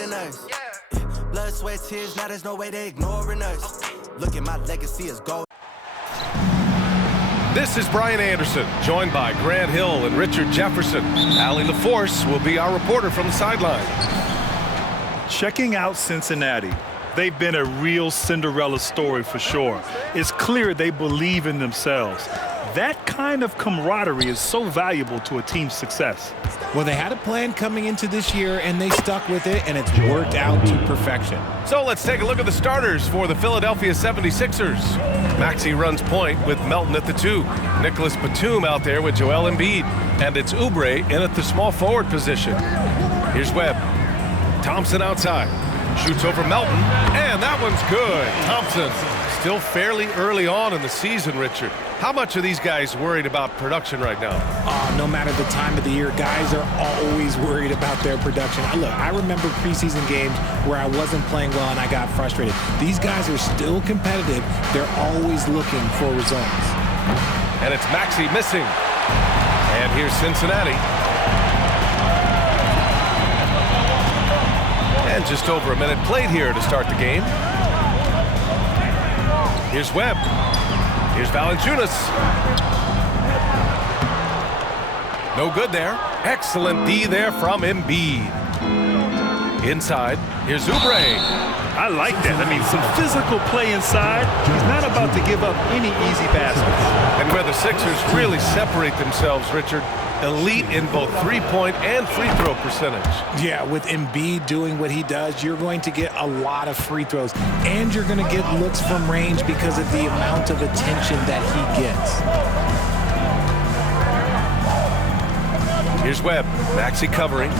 than us. Blood, sweat, tears, now there's no way they ignoring us. Look at my legacy as gold. This is Brian Anderson, joined by Grant Hill and Richard Jefferson. Allie LaForce will be our reporter from the sideline. Checking out Cincinnati. They've been a real Cinderella story for sure. It's clear they believe in themselves. That kind of camaraderie is so valuable to a team's success. Well, they had a plan coming into this year, and they stuck with it, and it's worked out to perfection. So let's take a look at the starters for the Philadelphia 76ers. Maxey runs point with Melton at the 2. Nicholas Batum out there with Joel Embiid. And it's Oubre in at the small forward position. Here's Webb. Thompson outside. Shoots over Melton, and that one's good. Thompson still fairly early on in the season, Richard. How much are these guys worried about production right now? No matter the time of the year, guys are always worried about their production. Look, I remember preseason games where I wasn't playing well and I got frustrated. These guys are still competitive. They're always looking for results. And it's Maxey missing. And here's Cincinnati. And just over a minute played here to start the game. Here's Webb. Here's Valanciunas. No good there. Excellent D there from Embiid. Inside, here's Oubre. I like that. I mean, some physical play inside. He's not about to give up any easy baskets. And where the Sixers really separate themselves, Richard, elite in both three-point and free throw percentage. Yeah, with Embiid doing what he does, you're going to get a lot of free throws, and you're going to get looks from range because of the amount of attention that he gets. Here's Webb. Maxey covering.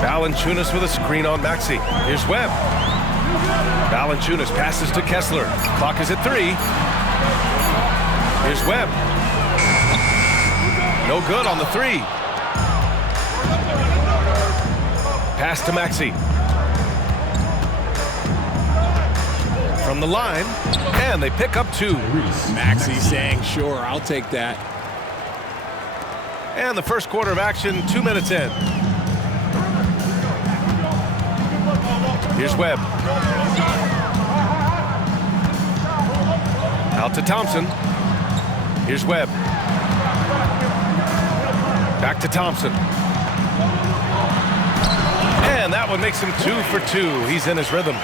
Valanciunas with a screen on Maxey. Here's Webb. Valanciunas passes to Kessler. Clock is at 3. Here's Webb. No good on the 3. Pass to Maxey. From the line, and they pick up 2. Maxey saying, sure, I'll take that. And the first quarter of action, 2 minutes in. Here's Webb. Out to Thompson. Here's Webb. Back to Thompson. And that one makes him 2 for 2. He's in his rhythm.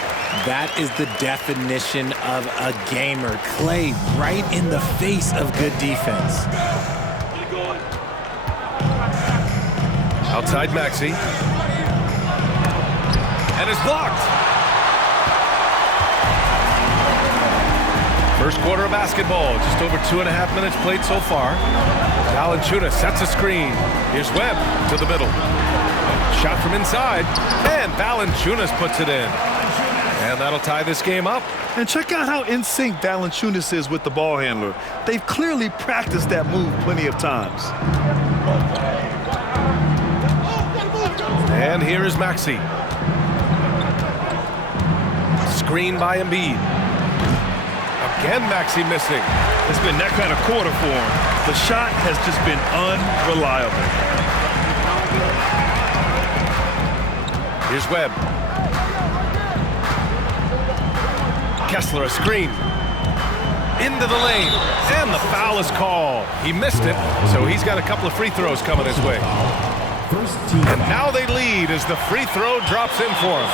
That is the definition of a gamer. Clay right in the face of good defense. Outside Maxey. And it's blocked. First quarter of basketball. Just over 2.5 minutes played so far. Valanciunas sets a screen. Here's Webb to the middle. Shot from inside. And Valanciunas puts it in. And that'll tie this game up. And check out how in sync Valanciunas is with the ball handler. They've clearly practiced that move plenty of times. And here is Maxey. Screen by Embiid. Again, Maxey missing. It's been that kind of quarter for him. The shot has just been unreliable. Here's Webb. Kessler, a screen. Into the lane. And the foul is called. He missed it, so he's got a couple of free throws coming his way. And now they lead as the free throw drops in for him.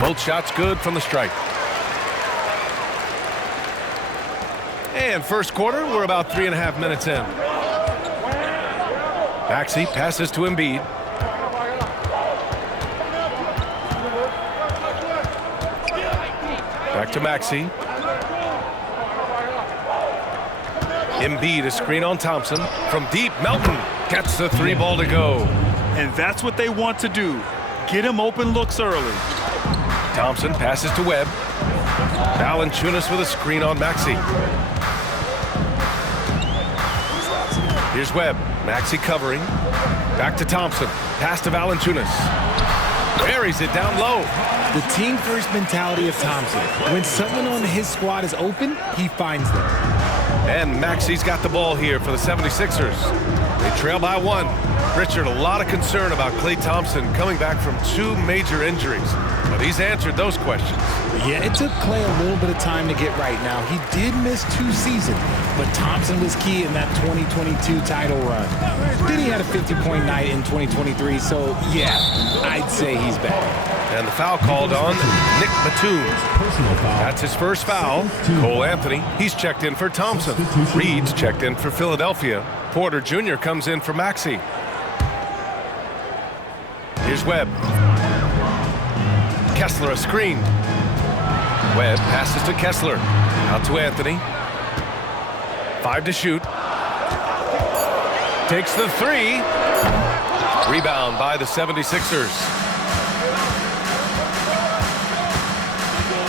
Both shots good from the stripe. And first quarter, we're about 3.5 minutes in. Maxey passes to Embiid. Back to Maxey. Embiid, a screen on Thompson. From deep, Melton gets the 3 ball to go. And that's what they want to do. Get him open looks early. Thompson passes to Webb. Valanciunas with a screen on Maxey. Here's Webb. Maxey covering. Back to Thompson. Pass to Valanciunas. Buries it down low. The team-first mentality of Thompson. When someone on his squad is open, he finds them. And Maxey's got the ball here for the 76ers. They trail by 1. Richard, a lot of concern about Klay Thompson coming back from 2 major injuries, but he's answered those questions. Yeah, it took Klay a little bit of time to get right. Now, he did miss 2 seasons, but Thompson was key in that 2022 title run. Then he had a 50-point night in 2023, so yeah, I'd say he's back. And the foul called on Nick Batum. That's his first foul. Cole Anthony, he's checked in for Thompson. Reed's checked in for Philadelphia. Porter Jr. comes in for Maxey. Here's Webb. Kessler a screen. Webb passes to Kessler. Out to Anthony. 5 to shoot. Takes the 3. Rebound by the 76ers.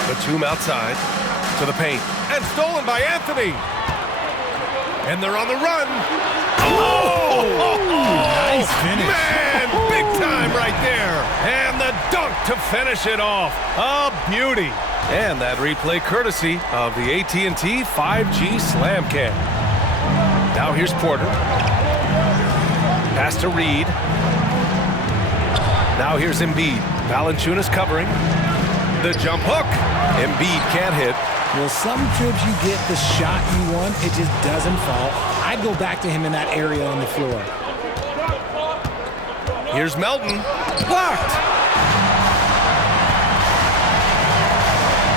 Batum outside to the paint. And stolen by Anthony. And they're on the run. Nice finish. Man, big time right there. And the dunk to finish it off. A beauty. And that replay courtesy of the AT&T 5G Slam Cam. Now here's Porter. Pass to Reed. Now here's Embiid. Valanciunas covering. The jump hook. Embiid can't hit. Well, some trips you get the shot you want, it just doesn't fall. I'd go back to him in that area on the floor. Here's Melton. Blocked.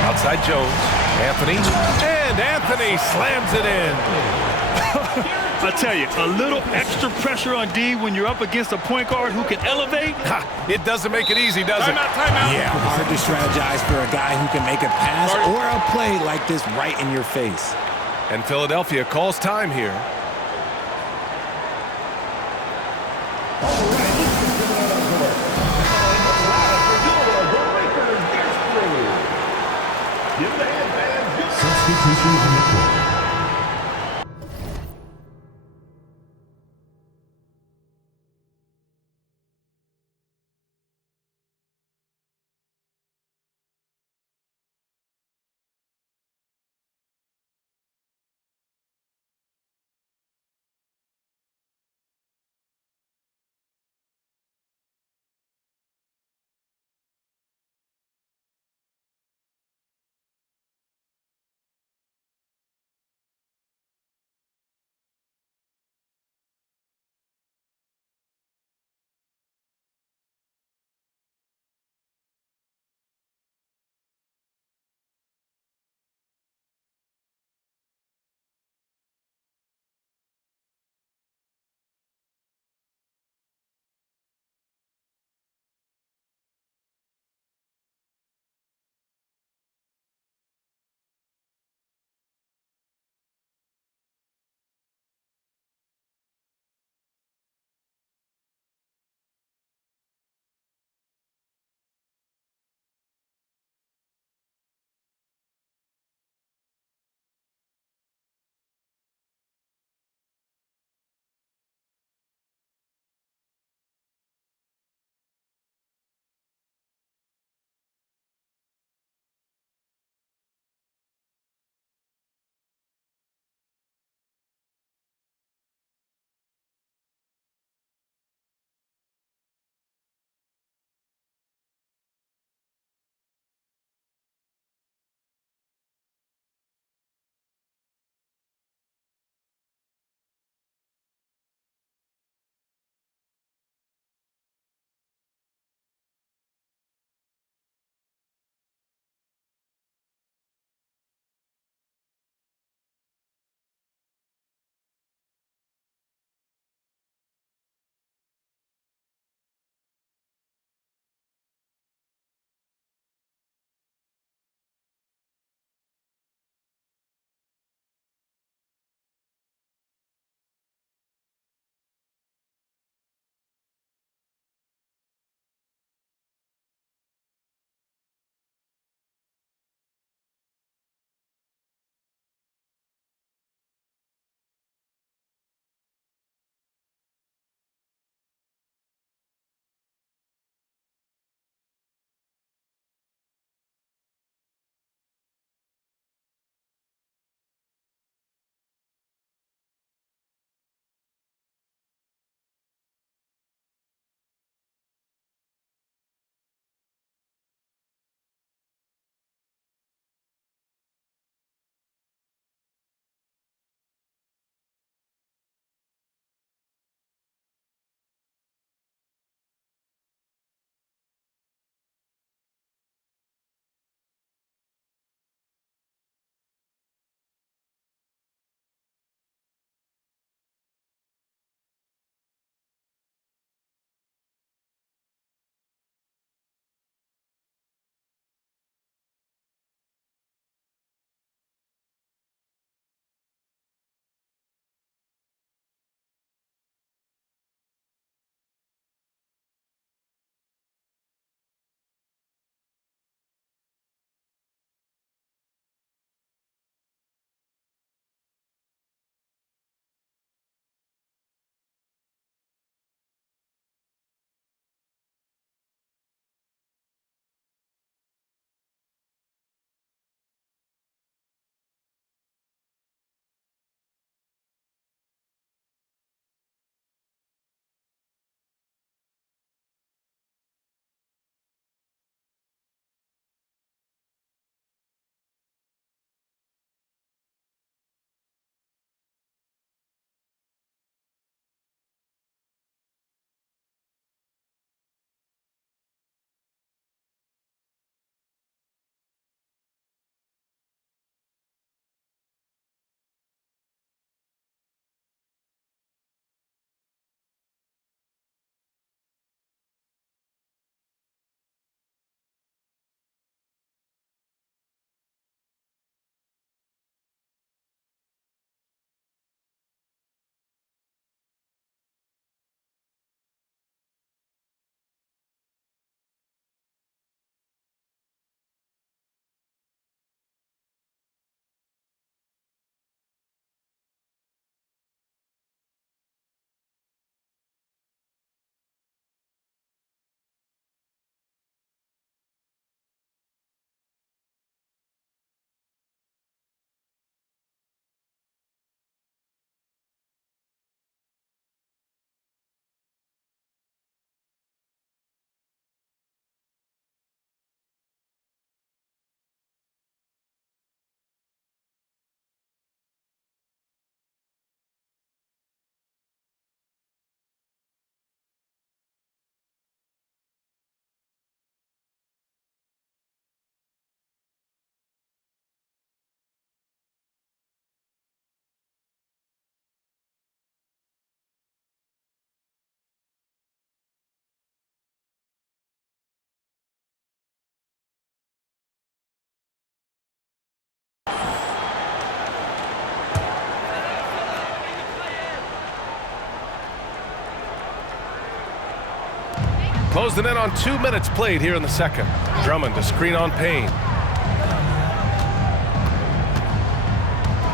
Outside Jones. Anthony. And Anthony slams it in. I tell you, a little extra pressure on D when you're up against a point guard who can elevate. It doesn't make it easy, does it? Timeout. Yeah, hard to strategize for a guy who can make a pass or a play like this right in your face. And Philadelphia calls time here. Substitution on the court. Closing in on 2 minutes played here in the second. Drummond to screen on Payne.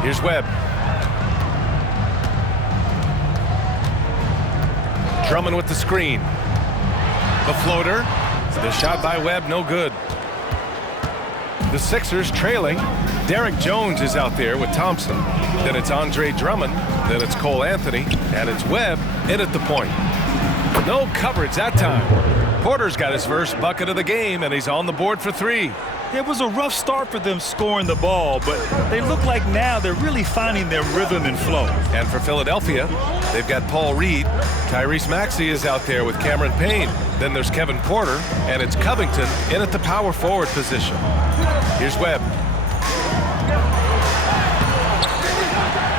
Here's Webb. Drummond with the screen. The floater. The shot by Webb, no good. The Sixers trailing. Derek Jones is out there with Thompson. Then it's Andre Drummond. Then it's Cole Anthony. And it's Webb in at the point. No coverage that time. Porter's got his first bucket of the game, and he's on the board for 3. It was a rough start for them scoring the ball, but they look like now they're really finding their rhythm and flow. And for Philadelphia, they've got Paul Reed. Tyrese Maxey is out there with Cameron Payne. Then there's Kevin Porter, and it's Covington in at the power forward position. Here's Webb.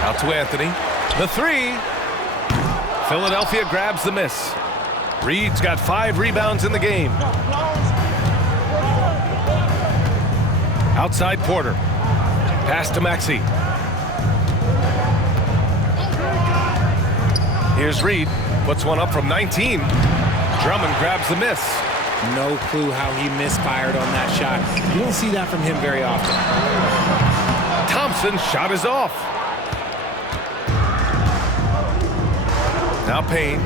Out to Anthony. The 3. Philadelphia grabs the miss. Reed's got 5 rebounds in the game. Outside Porter. Pass to Maxey. Here's Reed. Puts one up from 19. Drummond grabs the miss. No clue how he misfired on that shot. You don't see that from him very often. Thompson's shot is off. Now Payne.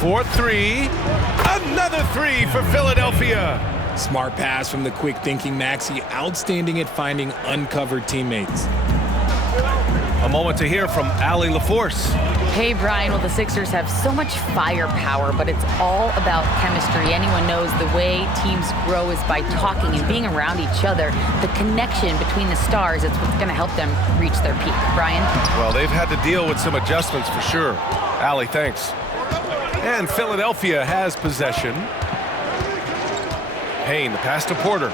4-3. Another 3 for Philadelphia. Smart pass from the quick thinking Maxey. Outstanding at finding uncovered teammates. A moment to hear from Allie LaForce. Hey, Brian. Well, the Sixers have so much firepower, but it's all about chemistry. Anyone knows the way teams grow is by talking and being around each other. The connection between the stars is what's going to help them reach their peak. Brian? Well, they've had to deal with some adjustments for sure. Allie, thanks. And Philadelphia has possession. Payne, the pass to Porter.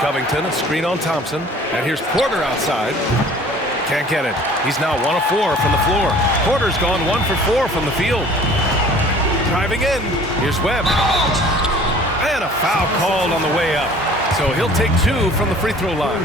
Covington, a screen on Thompson. And here's Porter outside. Can't get it. He's now 1 of 4 from the floor. Porter's gone 1 for 4 from the field. Driving in. Here's Webb. And a foul called on the way up. So he'll take 2 from the free throw line.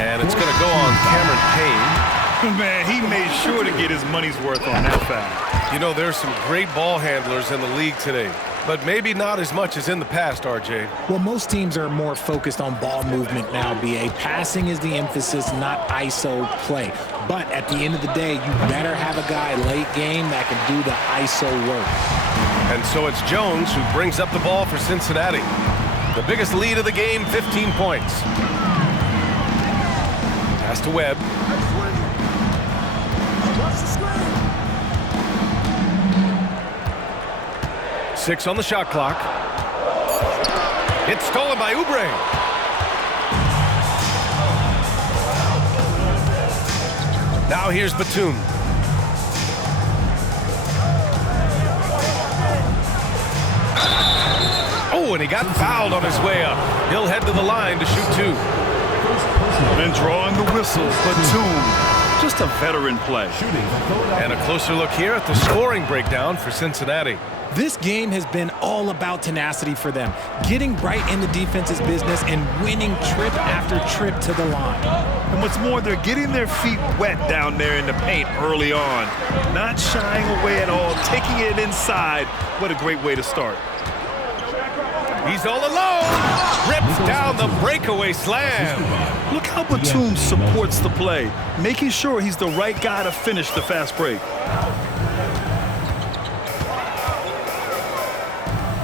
And it's going to go on Cameron Payne. Man, he made sure to get his money's worth on that foul. You know, there's some great ball handlers in the league today, but maybe not as much as in the past, RJ. Well, most teams are more focused on ball movement now, BA. Passing is the emphasis, not ISO play. But at the end of the day, you better have a guy late game that can do the ISO work. And so it's Jones who brings up the ball for Cincinnati. The biggest lead of the game, 15 points. Pass to Webb. Six on the shot clock. It's stolen by Oubre. Now here's Batum. Oh, and he got fouled on his way up. He'll head to the line to shoot 2. And drawing the whistle, Batum. Just a veteran play. And a closer look here at the scoring breakdown for Cincinnati. This game has been all about tenacity for them, getting right in the defense's business and winning trip after trip to the line. And what's more, they're getting their feet wet down there in the paint early on. Not shying away at all, taking it inside. What a great way to start. He's all alone. Rips down the breakaway slam. Look how Batum supports the play, making sure he's the right guy to finish the fast break.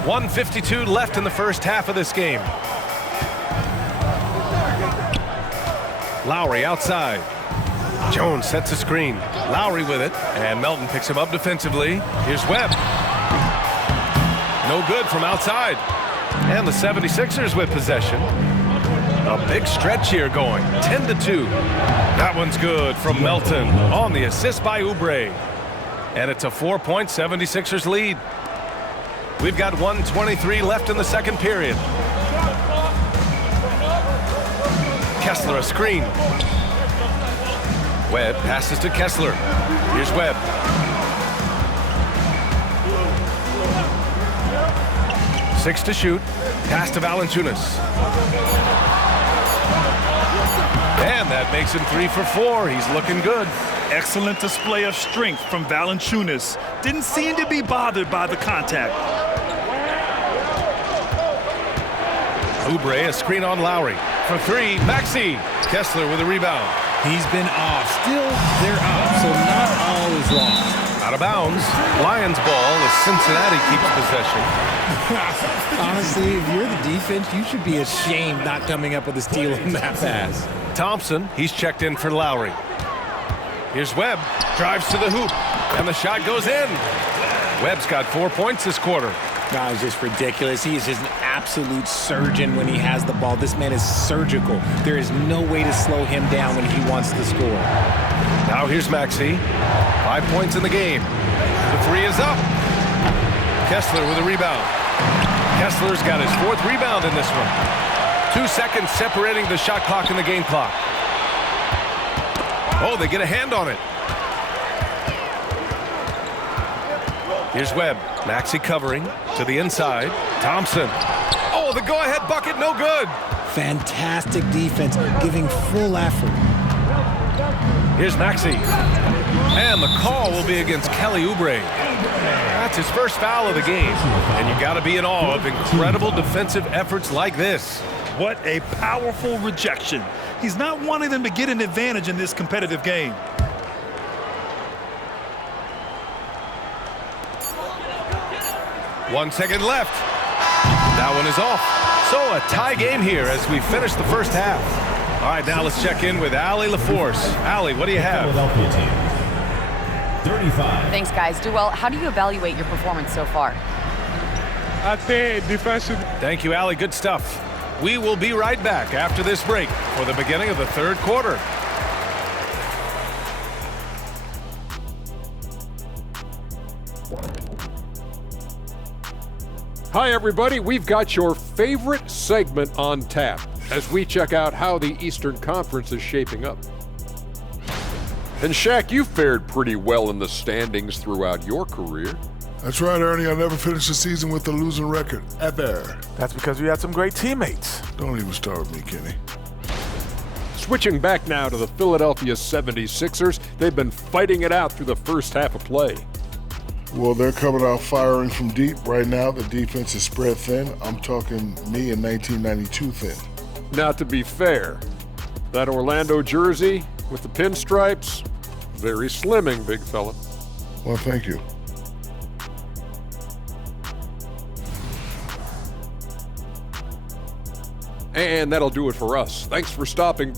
1:52 left in the first half of this game. Lowry outside. Jones sets a screen. Lowry with it, and Melton picks him up defensively. Here's Webb. No good from outside. And the 76ers with possession. A big stretch here going, 10-2. That one's good from Melton on the assist by Oubre. And it's a 4-point 76ers lead. We've got 1:23 left in the second period. Kessler a screen. Webb passes to Kessler. Here's Webb. Six to shoot. Pass to Valanciunas. And that makes him 3 for 4. He's looking good. Excellent display of strength from Valanciunas. Didn't seem to be bothered by the contact. Oubre, a screen on Lowry. For 3, Maxey. Kessler with a rebound. He's been off. Still, they're up, so not all is lost. Out of bounds. Lions ball as Cincinnati keeps possession. Honestly, if you're the defense, you should be ashamed not coming up with a steal in that pass. Thompson, he's checked in for Lowry. Here's Webb. Drives to the hoop. And the shot goes in. Webb's got 4 points this quarter. That was just ridiculous. He is just an absolute surgeon when he has the ball. This man is surgical. There is no way to slow him down when he wants to score. Now here's Maxey. 5 points in the game. The 3 is up. Kessler with a rebound. Kessler's got his 4th rebound in this one. 2 seconds separating the shot clock and the game clock. Oh, they get a hand on it. Here's Webb. Maxey covering to the inside. Thompson. Oh, the go-ahead bucket, no good. Fantastic defense, giving full effort. Here's Maxey. And the call will be against Kelly Oubre. That's his first foul of the game. And you got to be in awe of incredible defensive efforts like this. What a powerful rejection. He's not wanting them to get an advantage in this competitive game. One second left. That one is off. So a tie game here as we finish the first half. All right, now let's check in with Allie LaForce. Allie, what do you have? Philadelphia team. 35. Thanks, guys. Duell, how do you evaluate your performance so far? I think defensive. Thank you, Allie. Good stuff. We will be right back after this break for the beginning of the third quarter. Hi, everybody. We've got your favorite segment on tap as we check out how the Eastern Conference is shaping up. And Shaq, you fared pretty well in the standings throughout your career. That's right, Ernie. I never finished the season with a losing record, ever. That's because we had some great teammates. Don't even start with me, Kenny. Switching back now to the Philadelphia 76ers, they've been fighting it out through the first half of play. Well, they're coming out firing from deep right now. The defense is spread thin. I'm talking me in 1992 thin. Now, to be fair, that Orlando jersey with the pinstripes, very slimming, big fella. Well, thank you. And that'll do it for us. Thanks for stopping.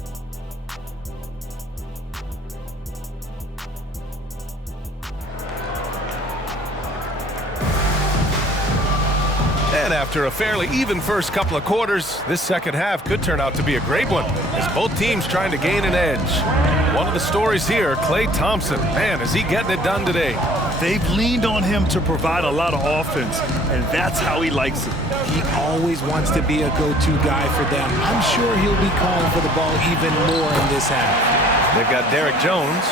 And after a fairly even first couple of quarters, this second half could turn out to be a great one as both teams trying to gain an edge. One of the stories here, Klay Thompson. Man, is he getting it done today? They've leaned on him to provide a lot of offense, and that's how he likes it. He always wants to be a go-to guy for them. I'm sure he'll be calling for the ball even more in this half. They've got Derek Jones,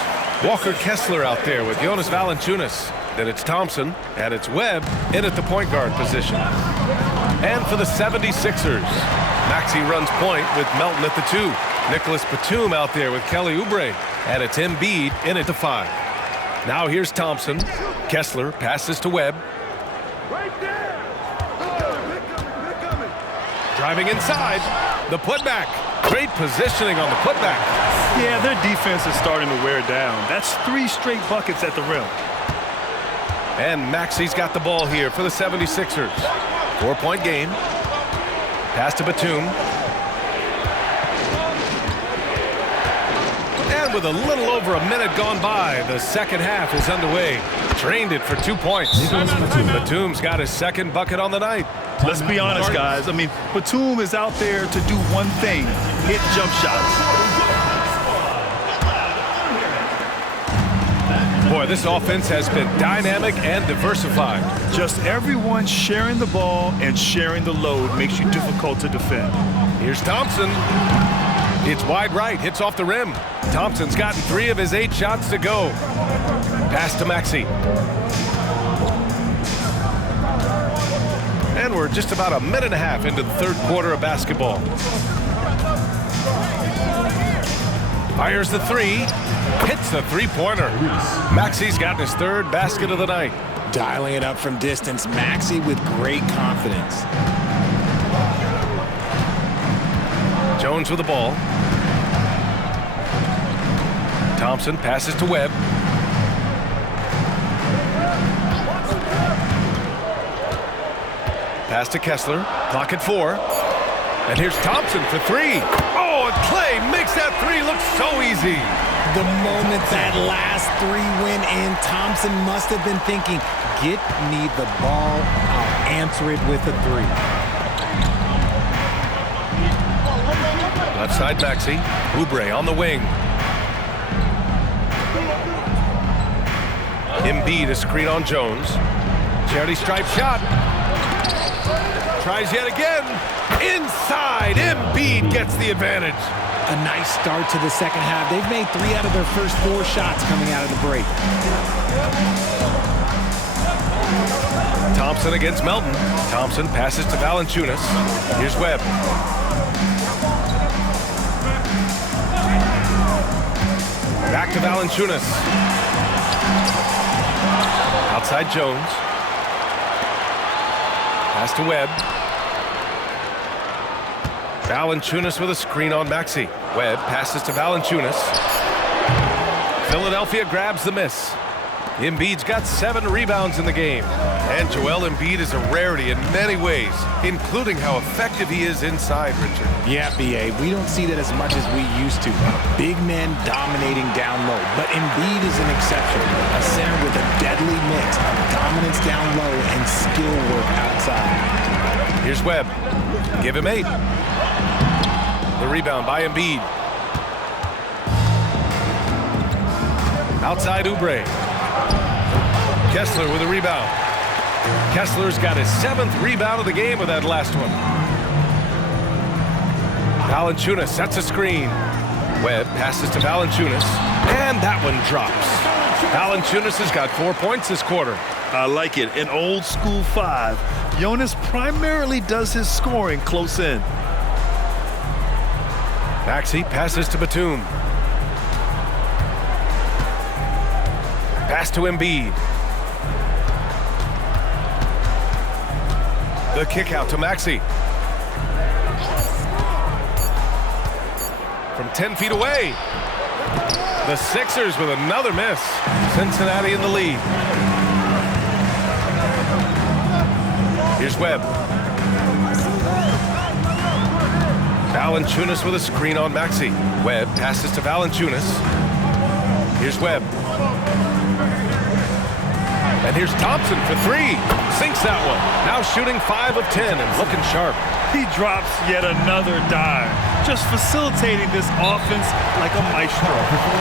Walker Kessler out there with Jonas Valanciunas. Then it's Thompson, and it's Webb in at the point guard position. And for the 76ers, Maxey runs point with Melton at the 2. Nicholas Batum out there with Kelly Oubre. And it's Embiid in at the 5. Now here's Thompson. Kessler passes to Webb. Driving inside. The putback. Great positioning on the putback. Yeah, their defense is starting to wear down. That's 3 straight buckets at the rim. And Maxey's got the ball here for the 76ers. 4-point game. Pass to Batum. And with a little over a minute gone by, the second half is underway. Drained it for 2 points. Batum's got his second bucket on the night. Let's be honest, guys. I mean, Batum is out there to do one thing, hit jump shots. Boy, this offense has been dynamic and diversified. Just everyone sharing the ball and sharing the load makes you difficult to defend. Here's Thompson. It's wide right, hits off the rim. Thompson's gotten 3 of his 8 shots to go. Pass to Maxey. And we're just about a minute and a half into the third quarter of basketball. Fires the three. Hits the three-pointer. Maxi's gotten his third basket of the night. Dialing it up from distance, Maxey with great confidence. Jones with the ball. Thompson passes to Webb. Pass to Kessler. Clock at 4. And here's Thompson for 3. Oh, and Clay makes that 3 look so easy. The moment that last 3 went in, Thompson must have been thinking, get me the ball, I'll answer it with a 3. Left side Maxey. Oubre on the wing. Embiid a screen on Jones. Charity stripe shot. Tries yet again. Inside. Embiid gets the advantage. A nice start to the second half. They've made 3 out of their first 4 shots coming out of the break. Thompson against Melton. Thompson passes to Valanciunas. Here's Webb. Back to Valanciunas. Outside Jones. Pass to Webb. Valanciunas with a screen on Maxey. Webb passes to Valanciunas. Philadelphia grabs the miss. Embiid's got 7 rebounds in the game. And Joel Embiid is a rarity in many ways, including how effective he is inside, Richard. Yeah, B.A., we don't see that as much as we used to. Big men dominating down low. But Embiid is an exception. A center with a deadly mix of dominance down low and skill work outside. Here's Webb. Give him 8. The rebound by Embiid. Outside Oubre. Kessler with a rebound. Kessler's got his 7th rebound of the game with that last one. Valanciunas sets a screen. Webb passes to Valanciunas. And that one drops. Valanciunas has got 4 points this quarter. I like it. An old school 5. Jonas primarily does his scoring close in. Maxey passes to Batum. Pass to Embiid. The kick out to Maxey. From 10 feet away. The Sixers with another miss. Cincinnati in the lead. Here's Webb. Valanciunas with a screen on Maxey. Webb passes to Valanciunas. Here's Webb. And here's Thompson for 3. Sinks that one. Now shooting 5 of 10 and looking sharp. He drops yet another dime, just facilitating this offense like a maestro.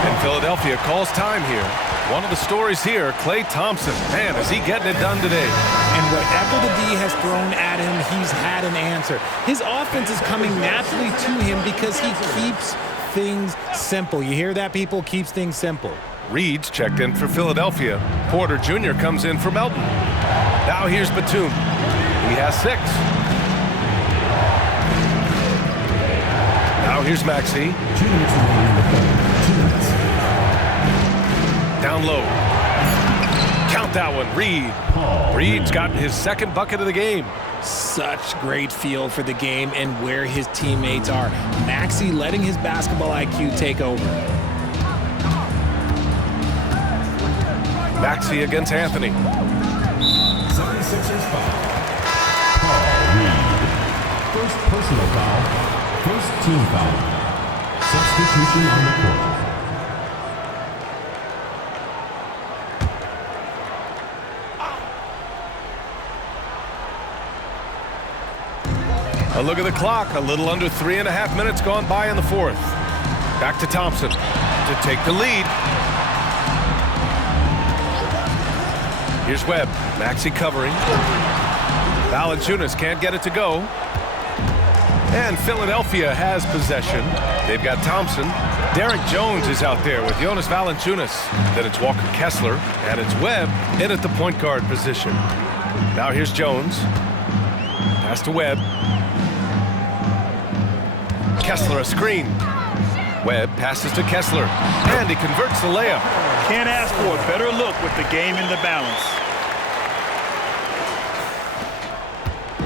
And Philadelphia calls time here. One of the stories here, Klay Thompson. Man, is he getting it done today. And whatever the D has thrown at him, he's had an answer. His offense is coming naturally to him because he keeps things simple. You hear that, people? Keeps things simple. Reed's checked in for Philadelphia. Porter Jr. comes in for Melton. Now here's Batum. He has 6. Now here's Maxey. Down low. Count that one, Reed. Reed's gotten his 2nd bucket of the game. Such great feel for the game and where his teammates are. Maxey letting his basketball IQ take over. Maxey against Anthony. 76ers foul. Paul Reed. First personal foul. First team foul. Substitution on the court. A look at the clock. A little under 3.5 minutes gone by in the 4th. Back to Thompson to take the lead. Here's Webb. Maxey covering. Valanciunas can't get it to go. And Philadelphia has possession. They've got Thompson. Derek Jones is out there with Jonas Valanciunas. Then it's Walker Kessler. And it's Webb in at the point guard position. Now here's Jones. Pass to Webb. Kessler a screen. Webb passes to Kessler, and he converts the layup. Can't ask for a better look with the game in the balance.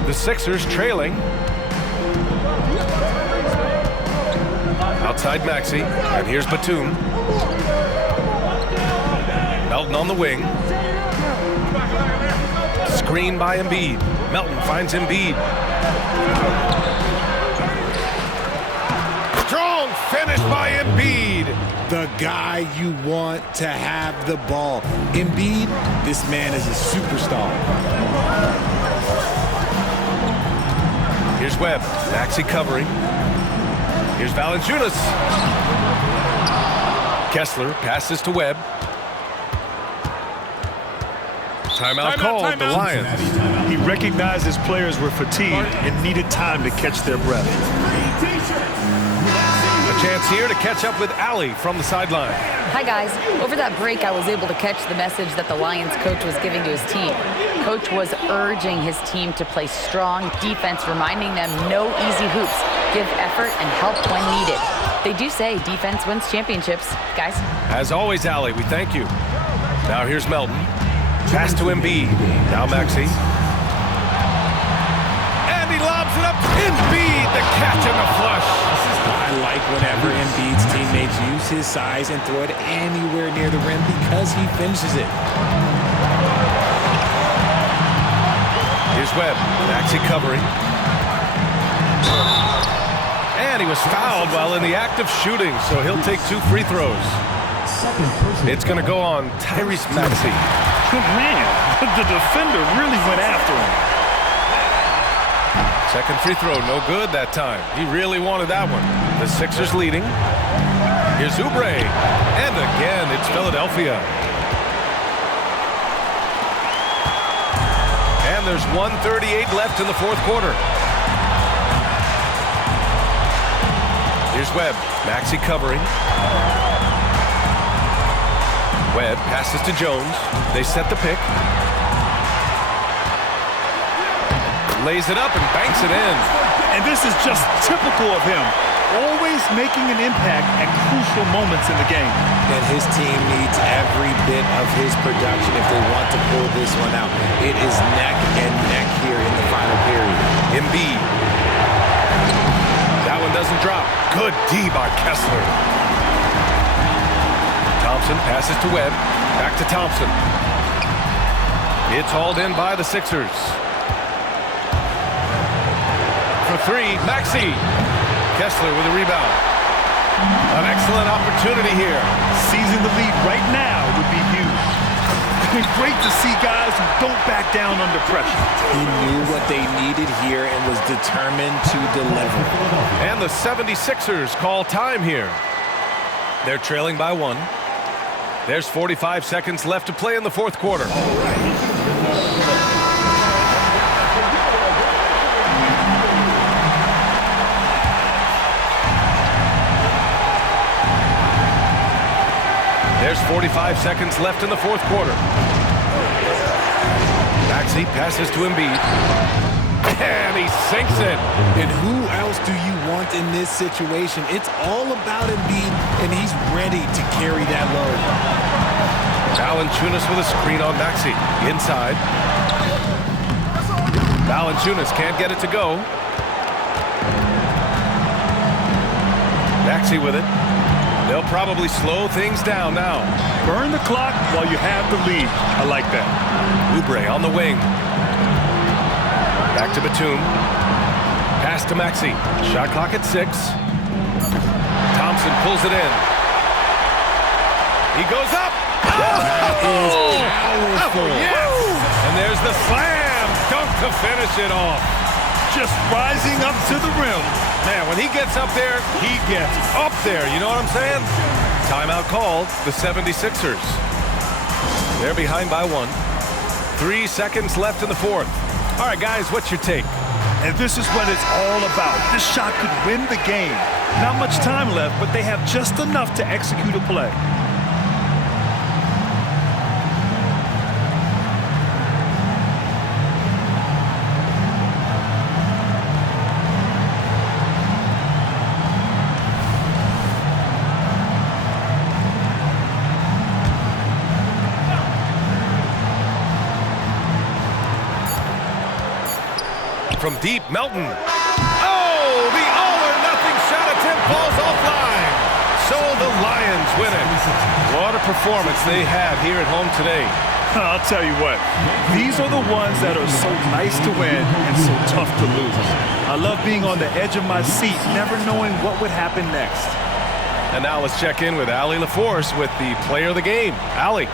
The Sixers trailing. Outside Maxey, and here's Batum. Melton on the wing. Screen by Embiid. Melton finds Embiid. Strong finish by Embiid. The guy you want to have the ball. Embiid, this man is a superstar. Here's Webb. Maxey covering. Here's Valanciunas. Kessler passes to Webb. Timeout called, the Lions. He recognized his players were fatigued and needed time to catch their breath. A chance here to catch up with Allie from the sideline. Hi, guys. Over that break, I was able to catch the message that the Lions coach was giving to his team. Coach was urging his team to play strong defense, reminding them no easy hoops, give effort, and help when needed. They do say defense wins championships, guys. As always, Allie, we thank you. Now here's Melton. Pass to Embiid. Now Maxey. And he lobs it up. Embiid, the catch and the flush. I like whenever Embiid's teammates use his size and throw it anywhere near the rim because he finishes it. Here's Webb. Maxey covering. And he was fouled while in the act of shooting, so he'll take 2 free throws. It's going to go on Tyrese Maxey. Man, the defender really went after him. Second free throw, no good that time. He really wanted that one. The Sixers leading. Here's Oubre. And again, it's Philadelphia. And there's 1:38 left in the fourth quarter. Here's Webb. Maxey covering. Webb passes to Jones. They set the pick. Lays it up and banks it in. And this is just typical of him. Always making an impact at crucial moments in the game. And his team needs every bit of his production if they want to pull this one out. It is neck and neck here in the final period. Embiid. That one doesn't drop. Good D by Kessler. Thompson passes to Webb. Back to Thompson. It's hauled in by the Sixers. For 3, Maxey. Kessler with a rebound. An excellent opportunity here. Seizing the lead right now would be huge. Great to see guys who don't back down under pressure. He knew what they needed here and was determined to deliver. And the 76ers call time here. They're trailing by 1. There's 45 seconds left to play in the fourth quarter. There's 45 seconds left in the fourth quarter. Maxey passes to Embiid. And he sinks it. And who else do you want in this situation? It's all about Embiid, and he's ready to carry that load. Valanciunas with a screen on Maxey. Inside. Valanciunas can't get it to go. Maxey with it. They'll probably slow things down now. Burn the clock while you have the lead. I like that. Oubre on the wing. Back to Batum. Pass to Maxey. Shot clock at 6. Thompson pulls it in. He goes up. That is powerful. Yes! And there's the slam dunk to finish it off. Just rising up to the rim. Man, when he gets up there, he gets up there. You know what I'm saying? Timeout called, the 76ers. They're behind by 1. 3 seconds left in the fourth. All right, guys, what's your take? And this is what it's all about. This shot could win the game. Not much time left, but they have just enough to execute a play. from deep, Melton. Oh, the all-or-nothing shot attempt falls offline. So the Lions win it. What a performance they had here at home today. I'll tell you what, these are the ones that are so nice to win and so tough to lose. I love being on the edge of my seat, never knowing what would happen next. And now let's check in with Allie LaForce with the player of the game. Allie.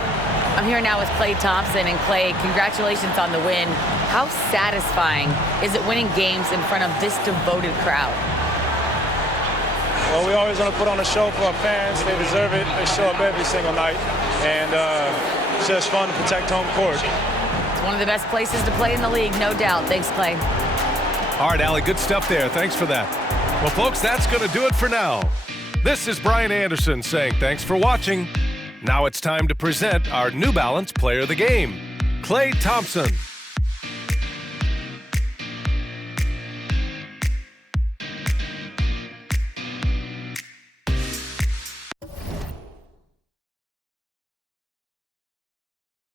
I'm here now with Klay Thompson. And Klay, congratulations on the win. How satisfying is it winning games in front of this devoted crowd? Well, we always want to put on a show for our fans. They deserve it. They show up every single night. And it's just fun to protect home court. It's one of the best places to play in the league, no doubt. Thanks, Klay. All right, Allie, good stuff there. Thanks for that. Well, folks, that's going to do it for now. This is Brian Anderson saying thanks for watching. Now it's time to present our New Balance Player of the Game, Klay Thompson.